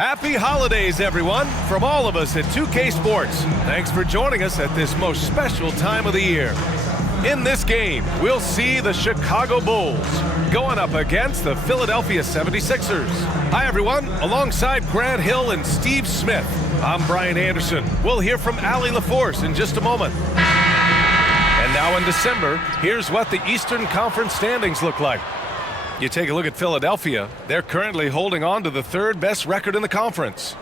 Happy holidays, everyone, from all of us at 2K Sports. Thanks for joining us at this most special time of the year. In this game, we'll see the Chicago Bulls going up against the Philadelphia 76ers. Hi, everyone. Alongside Grant Hill and Steve Smith, I'm Brian Anderson. We'll hear from Allie LaForce in just a moment. And now in December, here's what the Eastern Conference standings look like. You take a look at Philadelphia, they're currently holding on to the third best record in the conference.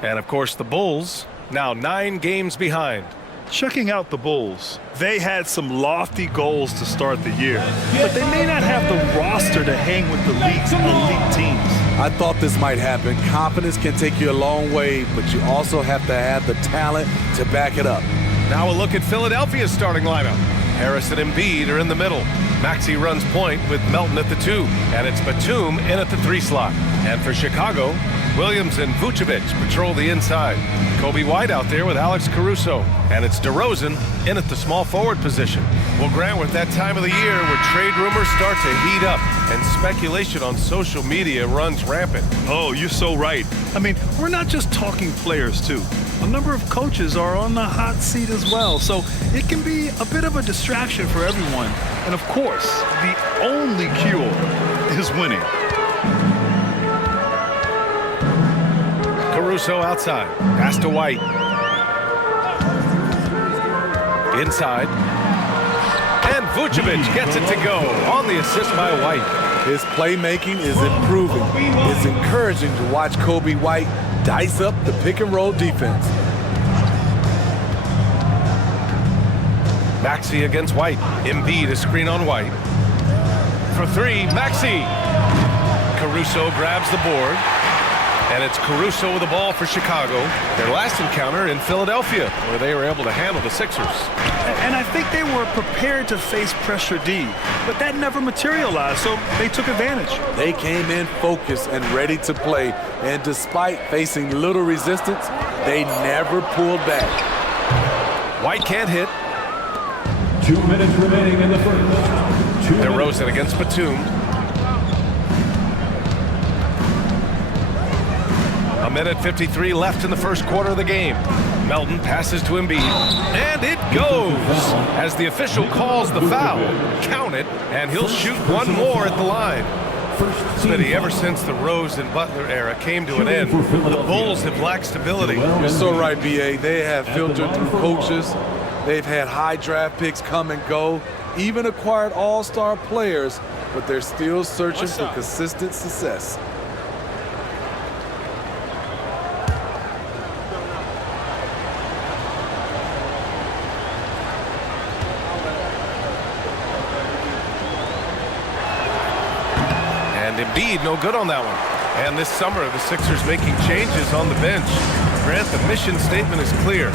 And of course the Bulls, now 9 games behind. Checking out the Bulls, they had some lofty goals to start the year, but they may not have the roster to hang with the league's elite teams. I thought this might happen. Confidence can take you a long way, but you also have to have the talent to back it up. Now a look at Philadelphia's starting lineup. Harris and Embiid are in the middle. Maxey runs point with Melton at the 2, and it's Batum in at the 3 slot. And for Chicago, Williams and Vucevic patrol the inside. Kobe White out there with Alex Caruso, and it's DeRozan in at the small forward position. Well, Grant, we're at that time of the year where trade rumors start to heat up and speculation on social media runs rampant. Oh, you're so right. I mean, we're not just talking players, too. A number of coaches are on the hot seat as well, so it can be a bit of a distraction for everyone. And of course, the only cure is winning. Caruso outside, pass to White. Inside. And Vucevic gets it to go on the assist by White. His playmaking is improving. It's encouraging to watch Kobe White dice up the pick-and-roll defense. Maxey against White. Embiid a screen on White. For 3, Maxey. Caruso grabs the board. And it's Caruso with the ball for Chicago. Their last encounter in Philadelphia, where they were able to handle the Sixers. And I think they were prepared to face pressure D, but that never materialized, so they took advantage. They came in focused and ready to play, and despite facing little resistance, they never pulled back. White can't hit. 2 minutes remaining in the first. DeRozan against Batum. A minute 53 left in the first quarter of the game. Melton passes to Embiid, and it goes as the official calls the foul. Count it, and he'll shoot one more at the line. Smitty, ever since the Rose and Butler era came to an end, the Bulls have lacked stability. You're so right, B.A. They have filtered through coaches. They've had high draft picks come and go, even acquired all-star players, but they're still searching for consistent success. And Embiid no good on that one. And this summer, the Sixers making changes on the bench. Grant, the mission statement is clear.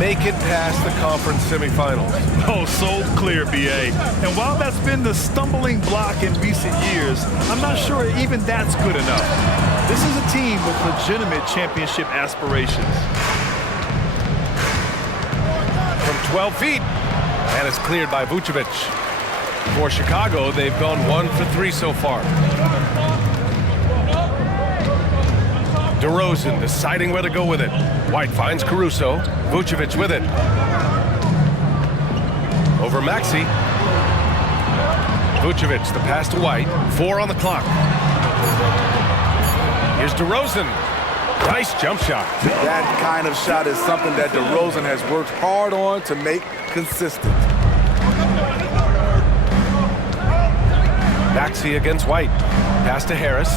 Make it past the conference semifinals. Oh, so clear, B.A. And while that's been the stumbling block in recent years, I'm not sure even that's good enough. This is a team with legitimate championship aspirations. From 12 feet, and it's cleared by Vucevic. For Chicago, they've gone 1 for 3 so far. DeRozan deciding where to go with it. White finds Caruso. Vucevic with it. Over Maxey. Vucevic, the pass to White. 4 on the clock. Here's DeRozan. Nice jump shot. That kind of shot is something that DeRozan has worked hard on to make consistent. Maxey against White. Pass to Harris.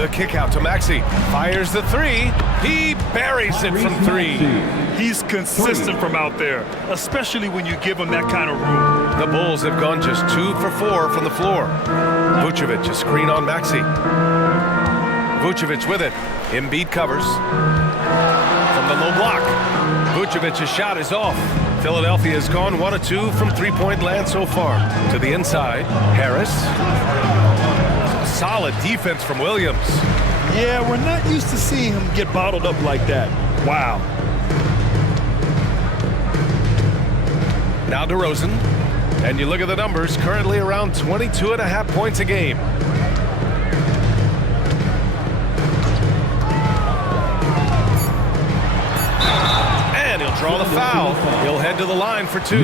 The kick out to Maxey. Fires the 3. He buries it from 3. He's consistent from out there, especially when you give him that kind of room. The Bulls have gone just 2 for 4 from the floor. Vucevic a screen on Maxey. Vucevic with it. Embiid covers. From the low block. Vucevic's shot is off. Philadelphia has gone 1 of 2 from three-point land so far. To the inside, Harris. Solid defense from Williams. Yeah, we're not used to seeing him get bottled up like that. Wow. Now DeRozan. And you look at the numbers, currently around 22.5 points a game. draw the foul. He'll head to the line for 2.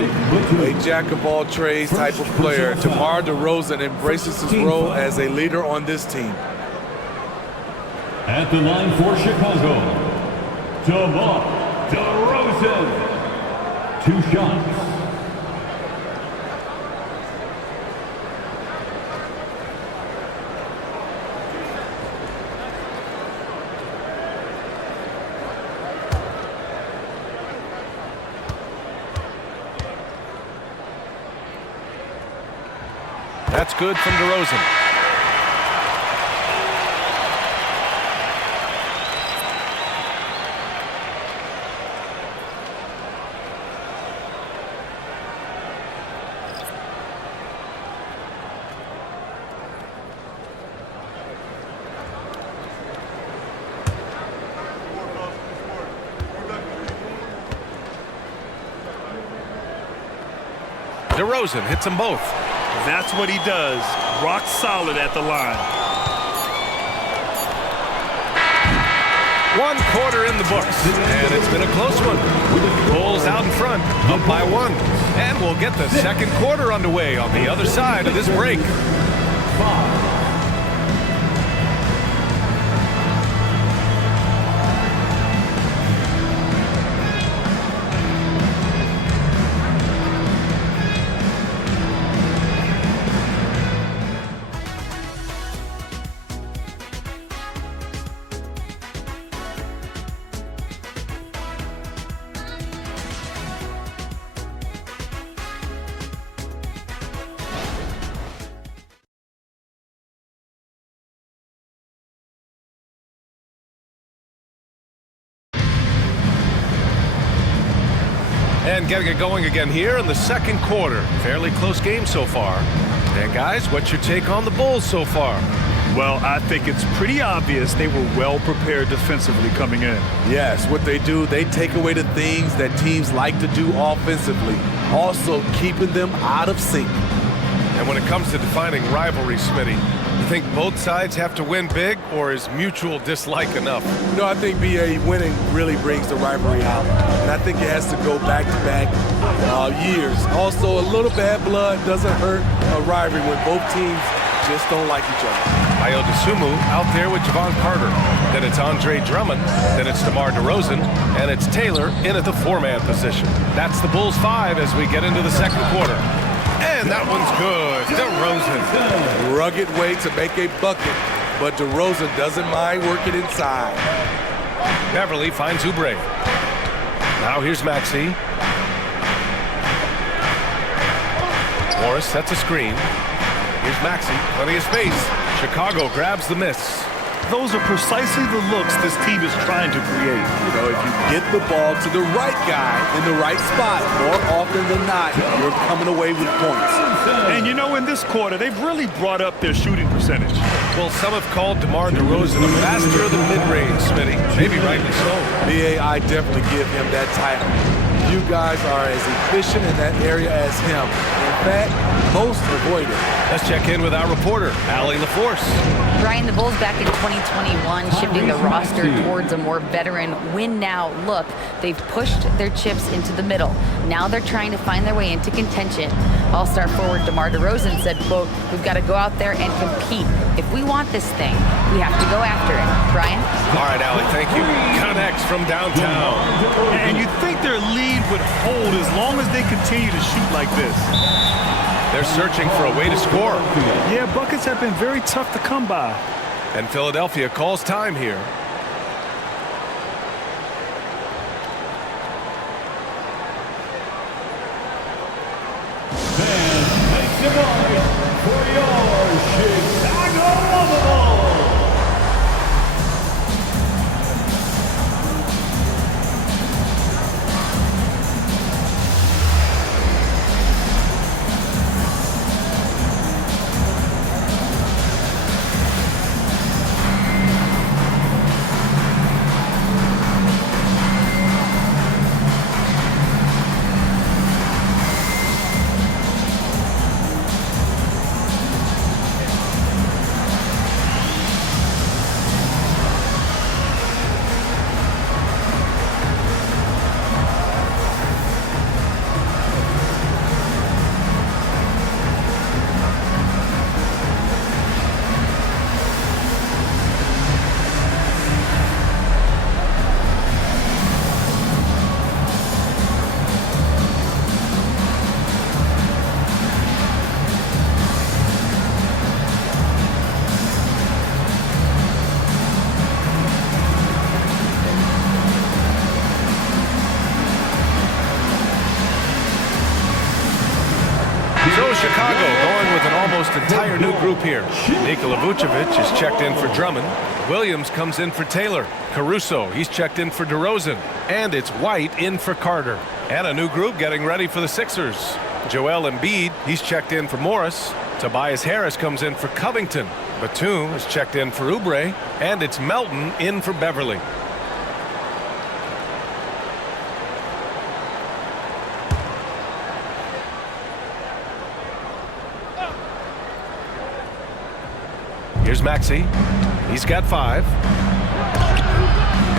A jack-of-all-trades type of player. DeMar DeRozan embraces his role as a leader on this team. At the line for Chicago, DeMar DeRozan. 2 shots. That's good from DeRozan. DeRozan hits them both. That's what he does. Rock solid at the line. 1 quarter in the books, and it's been a close one. Bulls out in front, up by 1. And we'll get the second quarter underway on the other side of this break. 5. And getting it going again here in the second quarter. Fairly close game so far. And guys, what's your take on the Bulls so far? Well, I think it's pretty obvious they were well prepared defensively coming in. Yes, what they do, they take away the things that teams like to do offensively, also keeping them out of sync. And when it comes to defining rivalry, Smitty, you think both sides have to win big, or is mutual dislike enough? You know, I think BA winning really brings the rivalry out. And I think it has to go back-to-back years. Also, a little bad blood doesn't hurt a rivalry when both teams just don't like each other. Ayo Dosunmu out there with Javon Carter. Then it's Andre Drummond. Then it's DeMar DeRozan. And it's Taylor in at the 4-man position. That's the Bulls 5 as we get into the second quarter. And that one's good. DeRozan. Rugged way to make a bucket, but DeRozan doesn't mind working inside. Beverly finds Oubre. Now here's Maxey. Morris sets a screen. Here's Maxey, plenty of space. Chicago grabs the miss. Those are precisely the looks this team is trying to create. You know, if you get the ball to the right guy in the right spot, more often than not, you're coming away with points. And you know, in this quarter, they've really brought up their shooting percentage. Well, some have called DeMar DeRozan a master of the mid-range, Smitty. Maybe rightly so. BA, I definitely give him that title. You guys are as efficient in that area as him. In fact, most avoid it. Let's check in with our reporter, Allie LaForce. Brian, the Bulls back in 2021 shifting the roster towards a more veteran win-now look. They've pushed their chips into the middle. Now they're trying to find their way into contention. All-star forward DeMar DeRozan said, quote, "We've got to go out there and compete. If we want this thing, we have to go after it." Brian? All right, Allie, thank you. Connects from downtown. And you'd think their lead would hold as long as they continue to shoot like this. They're searching for a way to score. Yeah, buckets have been very tough to come by. And Philadelphia calls time here. And make some noise for your Chicago Bulls. entire new group here. Nikola Vucevic is checked in for Drummond. Williams comes in for Taylor. Caruso, he's checked in for DeRozan. And it's White in for Carter. And a new group getting ready for the Sixers. Joel Embiid, he's checked in for Morris. Tobias Harris comes in for Covington. Batum is checked in for Oubre. And it's Melton in for Beverly. Here's Maxey. He's got 5.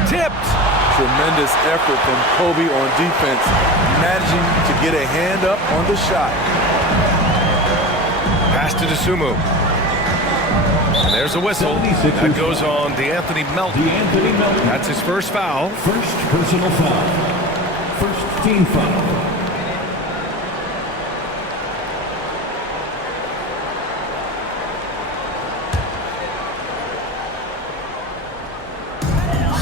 Tipped. Tremendous effort from Kobe on defense, managing to get a hand up on the shot. Pass to Dosunmu. And there's a whistle. That goes on DeAnthony Melton. That's his first foul. First personal foul. First team foul.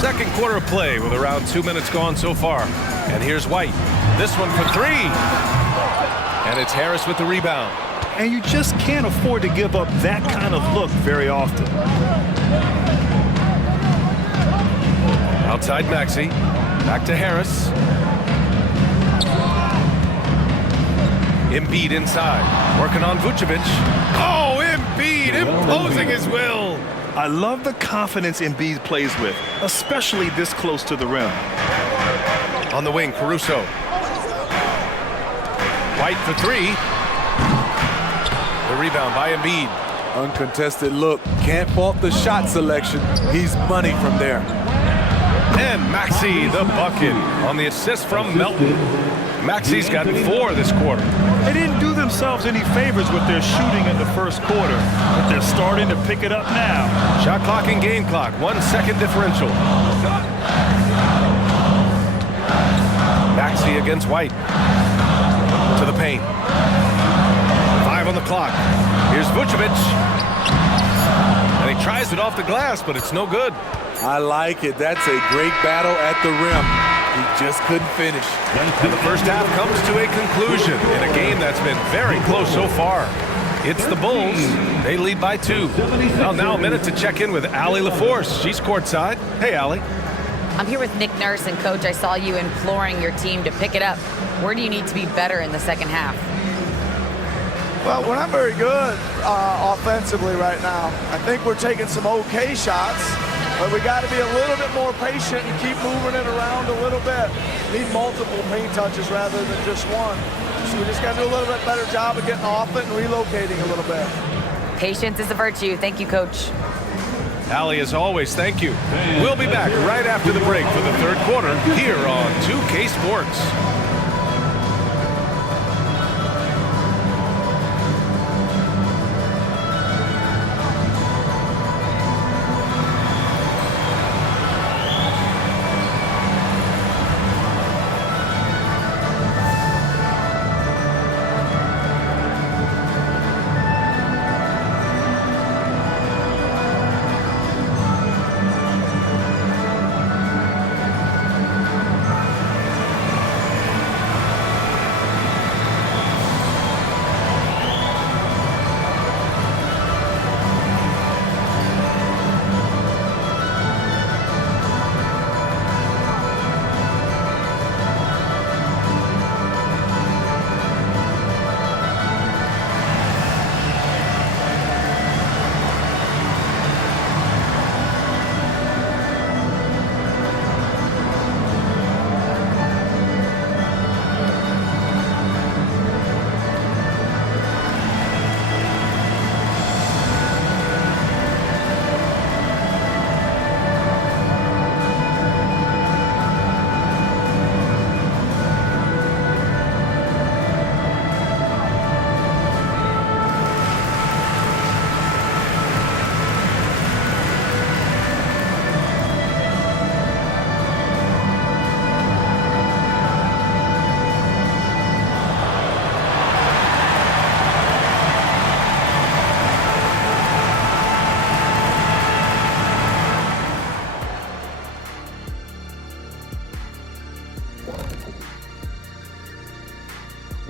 Second quarter of play with around 2 minutes gone so far. And here's White. This one for 3. And it's Harris with the rebound. And you just can't afford to give up that kind of look very often. Outside Maxey. Back to Harris. Embiid inside. Working on Vucevic. Oh, Embiid imposing his will. I love the confidence Embiid plays with, especially this close to the rim. On the wing, Caruso. White for 3. The rebound by Embiid. Uncontested look. Can't fault the shot selection. He's money from there. And Maxey, the bucket, on the assist from Melton. Maxey's got 4 this quarter. They didn't do themselves any favors with their shooting in the first quarter, but they're starting to pick it up now. Shot clock and game clock, 1 second differential. Maxey against White. To the paint. 5 on the clock. Here's Vucevic. And he tries it off the glass, but it's no good. I like it. That's a great battle at the rim. He just couldn't finish. And the first half comes to a conclusion in a game that's been very close so far. It's the Bulls. They lead by 2. Well, now a minute to check in with Allie LaForce. She's courtside. Hey, Allie. I'm here with Nick Nurse, and Coach, I saw you imploring your team to pick it up. Where do you need to be better in the second half? Well, we're not very good offensively right now. I think we're taking some okay shots, but we got to be a little bit more patient and keep moving it around a little bit. Need multiple paint touches rather than just one. So we just got to do a little bit better job of getting off it and relocating a little bit. Patience is a virtue. Thank you, Coach. Allie, as always, thank you. We'll be back right after the break for the third quarter here on 2K Sports.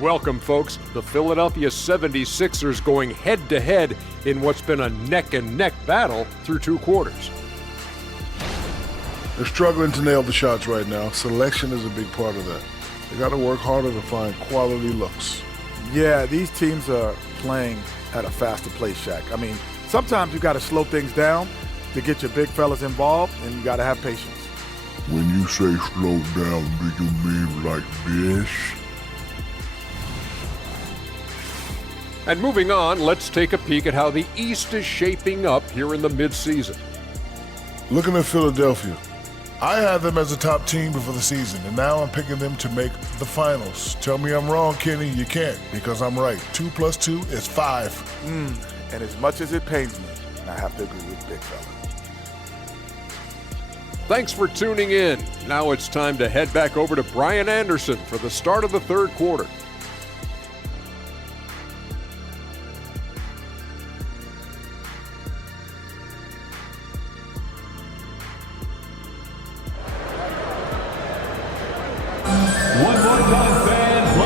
Welcome, folks. The Philadelphia 76ers going head-to-head in what's been a neck-and-neck battle through 2 quarters. They're struggling to nail the shots right now. Selection is a big part of that. They got to work harder to find quality looks. Yeah, these teams are playing at a faster pace, Shaq. I mean, sometimes you got to slow things down to get your big fellas involved, and you got to have patience. When you say slow down, do you mean like this? And moving on, let's take a peek at how the East is shaping up here in the midseason. Looking at Philadelphia, I had them as a top team before the season, and now I'm picking them to make the finals. Tell me I'm wrong, Kenny. You can't, because I'm right. 2 + 2 is 5. And as much as it pains me, I have to agree with Big Fella. Thanks for tuning in. Now it's time to head back over to Brian Anderson for the start of the 3rd quarter.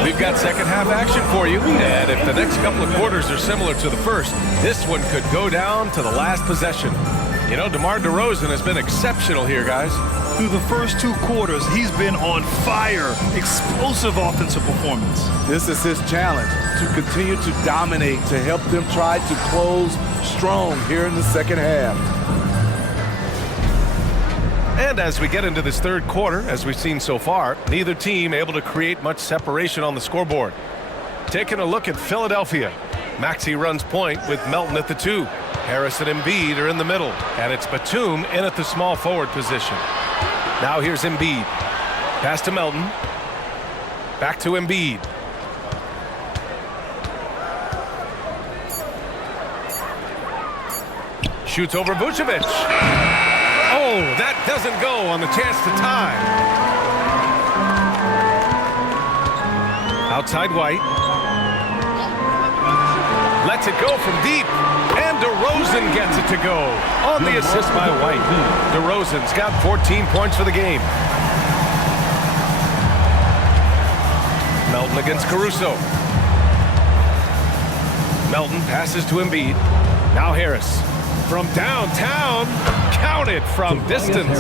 We've got second half action for you, and if the next couple of quarters are similar to the first, this one could go down to the last possession. You know, DeMar DeRozan has been exceptional here, guys. Through the first 2 quarters, he's been on fire. Explosive offensive performance. This is his challenge, to continue to dominate, to help them try to close strong here in the second half. And as we get into this 3rd quarter, as we've seen so far, neither team able to create much separation on the scoreboard. Taking a look at Philadelphia. Maxey runs point with Melton at the 2. Harris and Embiid are in the middle, and it's Batum in at the small forward position. Now here's Embiid. Pass to Melton. Back to Embiid. Shoots over Vucevic. Oh, that doesn't go on the chance to tie. Outside White. Lets it go from deep. And DeRozan gets it to go on the assist by White. DeRozan's got 14 points for the game. Melton against Caruso. Melton passes to Embiid. Now Harris. From downtown, counted from distance.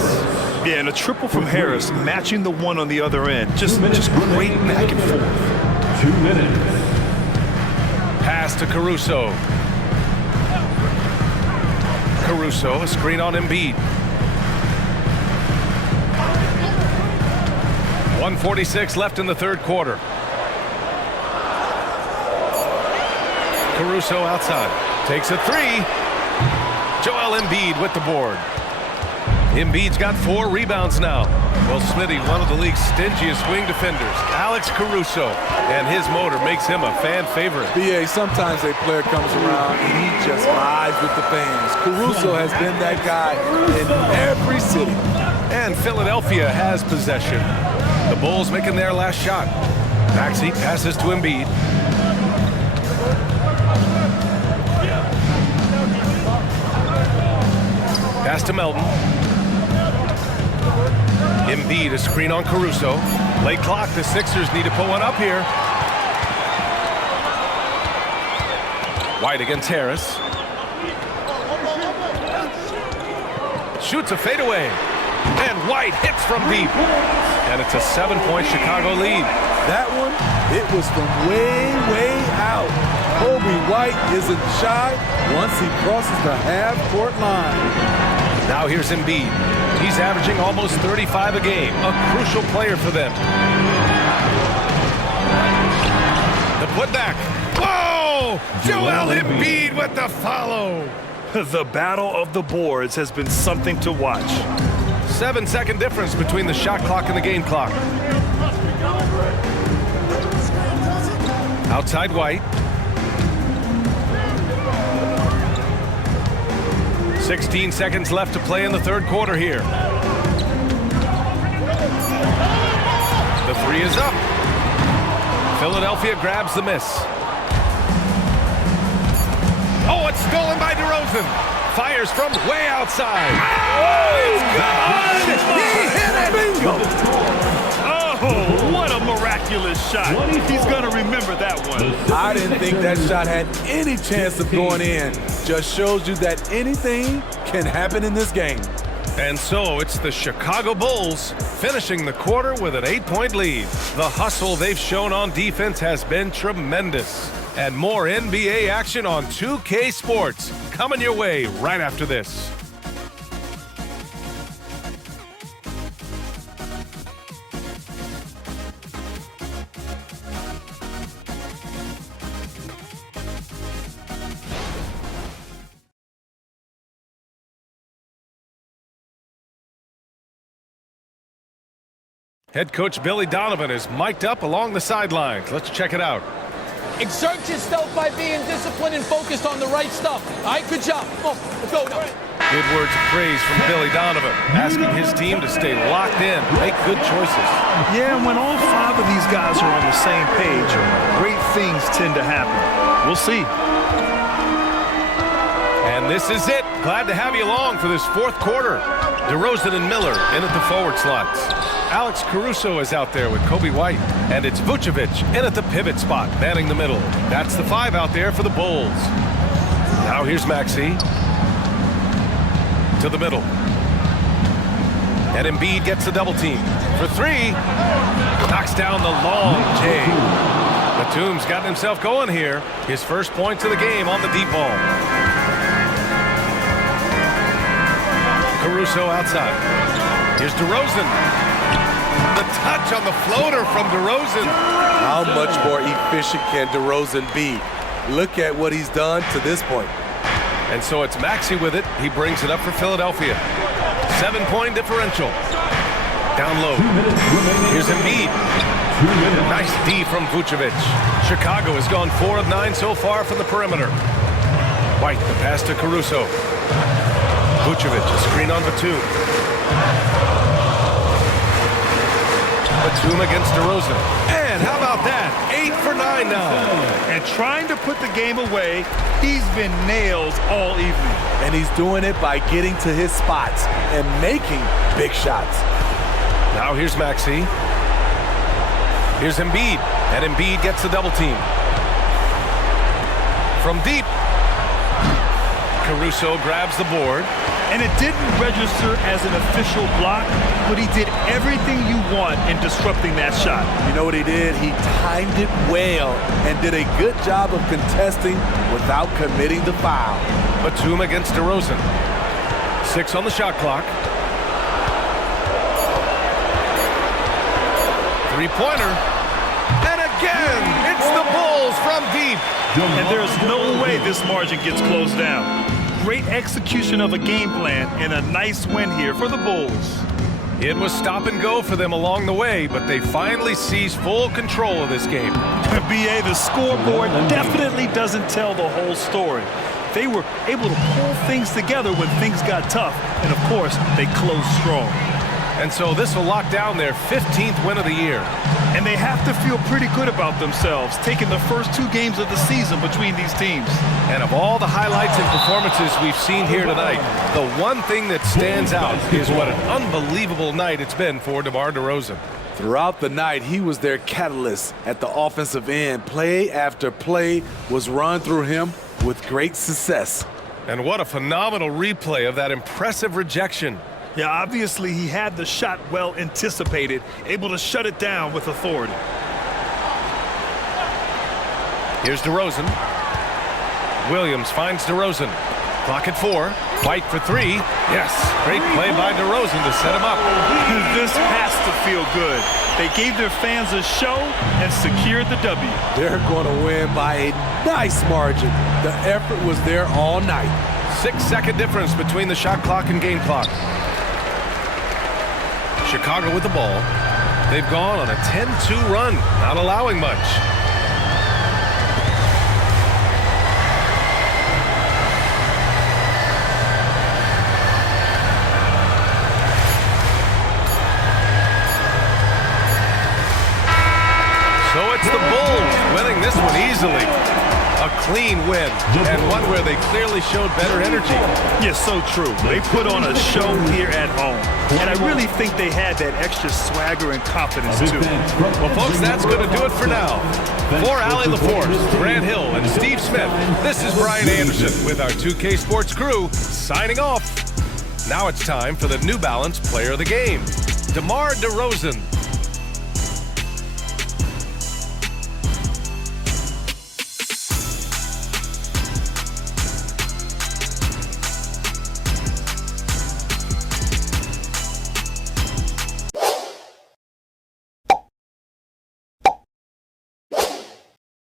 Yeah, and a triple from Harris, matching the one on the other end. Just great back and forth. 2 minutes. Pass to Caruso. Caruso, a screen on Embiid. 1:46 left in the 3rd quarter. Caruso outside, takes a 3. Joel Embiid with the board. Embiid's got 4 rebounds now. Well, Smitty, one of the league's stingiest wing defenders, Alex Caruso, and his motor makes him a fan favorite. BA, sometimes a player comes around and he just vibes with the fans. Caruso has been that guy in every city. And Philadelphia has possession. The Bulls making their last shot. Maxey passes to Embiid. Pass to Melton. Embiid, a screen on Caruso. Late clock, the Sixers need to put one up here. White against Harris. Shoots a fadeaway. And White hits from deep. And it's a 7-point Chicago lead. That one, it was from way, way out. Kobe White isn't shy once he crosses the half-court line. Now here's Embiid. He's averaging almost 35 a game. A crucial player for them. The putback. Whoa! Joel Embiid with the follow. The battle of the boards has been something to watch. 7-second difference between the shot clock and the game clock. Outside White. 16 seconds left to play in the 3rd quarter here. The 3 is up. Philadelphia grabs the miss. Oh, it's stolen by DeRozan. Fires from way outside. Oh, it's good! He hit it! Oh, Oh, what a miraculous shot. He's going to remember that one. I didn't think that shot had any chance of going in. Just shows you that anything can happen in this game. And so it's the Chicago Bulls finishing the quarter with an 8-point lead. The hustle they've shown on defense has been tremendous. And more NBA action on 2K Sports coming your way right after this. Head coach Billy Donovan is mic'd up along the sidelines. Let's check it out. Exert yourself by being disciplined and focused on the right stuff. All right, good job. Oh, let's go. All right. Good words of praise from Billy Donovan, asking his team to stay locked in, make good choices. Yeah, and when all 5 of these guys are on the same page, great things tend to happen. We'll see. And this is it. Glad to have you along for this 4th quarter. DeRozan and Miller in at the forward slots. Alex Caruso is out there with Kobe White. And it's Vucevic in at the pivot spot, manning the middle. That's the 5 out there for the Bulls. Now here's Maxey. To the middle. And Embiid gets the double team. For 3. Knocks down the long J. Batum's got himself going here. His first points of the game on the deep ball. Caruso outside. Here's DeRozan. The touch on the floater from DeRozan. How much more efficient can DeRozan be? Look at what he's done to this point. And so it's Maxey with it. He brings it up for Philadelphia. 7-point differential. Down low. Here's Embiid. Nice D from Vucevic. Chicago has gone 4 of 9 so far from the perimeter. White, the pass to Caruso. Vucevic, a screen on Batum. Batum against DeRozan. And how about that? 8 for 9 now. And trying to put the game away, he's been nails all evening. And he's doing it by getting to his spots and making big shots. Now here's Maxey. Here's Embiid. And Embiid gets the double team. From deep. Caruso grabs the board. And it didn't register as an official block, but he did everything you want in disrupting that shot. You know what he did? He timed it well and did a good job of contesting without committing the foul. Batum against DeRozan. 6 on the shot clock. 3-pointer. And again, it's the Bulls from deep. And there's no way this margin gets closed down. Great execution of a game plan and a nice win here for the Bulls. It was stop and go for them along the way, but they finally seized full control of this game. BA, the scoreboard definitely doesn't tell the whole story. They were able to pull things together when things got tough, and of course, they closed strong. And so this will lock down their 15th win of the year. And they have to feel pretty good about themselves, taking the first 2 games of the season between these teams. And of all the highlights and performances we've seen here tonight, the one thing that stands out is what an unbelievable night it's been for DeMar DeRozan. Throughout the night, he was their catalyst at the offensive end. Play after play was run through him with great success. And what a phenomenal replay of that impressive rejection. Yeah, obviously he had the shot well anticipated, able to shut it down with authority. Here's DeRozan. Williams finds DeRozan. Clock at 4. White for 3. Yes, great play by DeRozan to set him up. This has to feel good. They gave their fans a show and secured the W. They're going to win by a nice margin. The effort was there all night. 6-second difference between the shot clock and game clock. Chicago with the ball. They've gone on a 10-2 run, not allowing much. So it's the Bulls winning this one easily. A clean win, and one where they clearly showed better energy. Yeah, so true. They put on a show here at home, and I really think they had that extra swagger and confidence, too. Well, folks, that's going to do it for now. For Allie LaForce, Grant Hill, and Steve Smith, this is Brian Anderson with our 2K Sports crew signing off. Now it's time for the New Balance Player of the Game. DeMar DeRozan